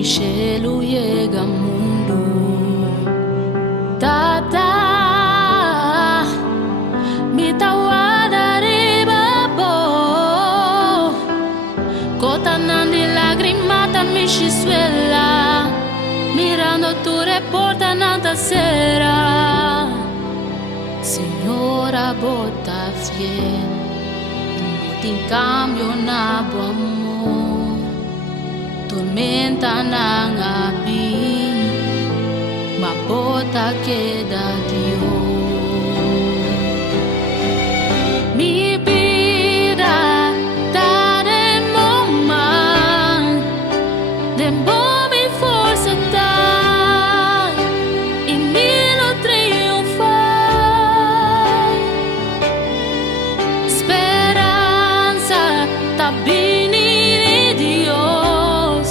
Michelo llega mundo. Tata, mi tawada ribabo. Kota nandi lagrimata mi chiswella. Mirando tu reporta nanta sera. Signora bota fiel. No tem cambio na bo amor. Tormenta na ngabing. Mabota queda Dios. Mi vida tá de momento. De mi força tá. E milo triunfar. Esperança tá vindo de Dios.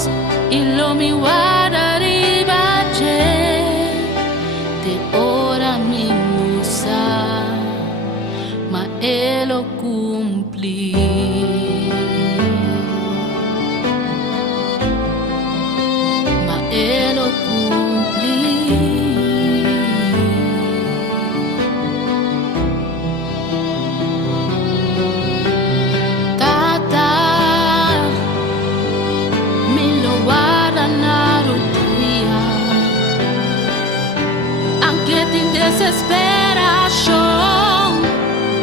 E lo mi guarda ribace. De ora mi musa, ma elo cumpli. Ma elo cumpli. Tata, mi lo guarda na rutia. Anche in desesperação,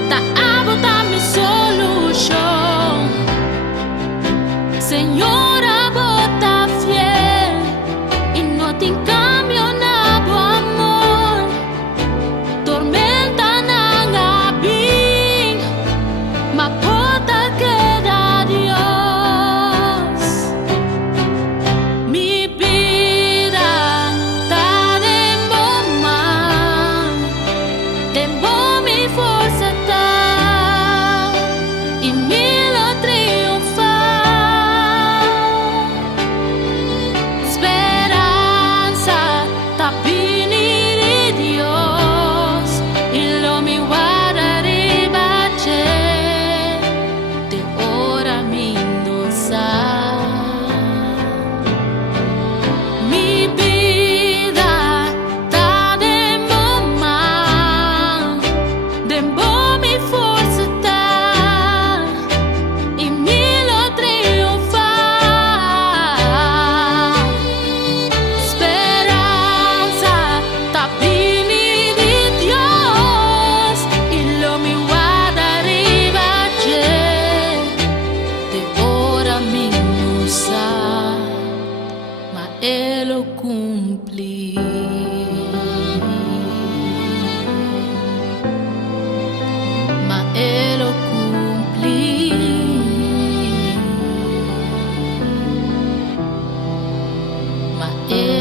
tá a botar mi solução. Senhora, bota fiel e não tem cambio na bo amor. Tormenta na ngabing, ma bota queda Dios. Mi vida tá de momento. Tempo mi força tá. E milo triunfar. Esperança tá vindo de Dios. E lo mi guarda ribace. De ora mi nosa. Mi vida tá de momento. De mi força tá. E milo triunfar. Esperança tá vindo de Dios. E lo mi guarda ribace. De ora mi nosa, ma elo cumpli. Ma elo cumpli. Ma elo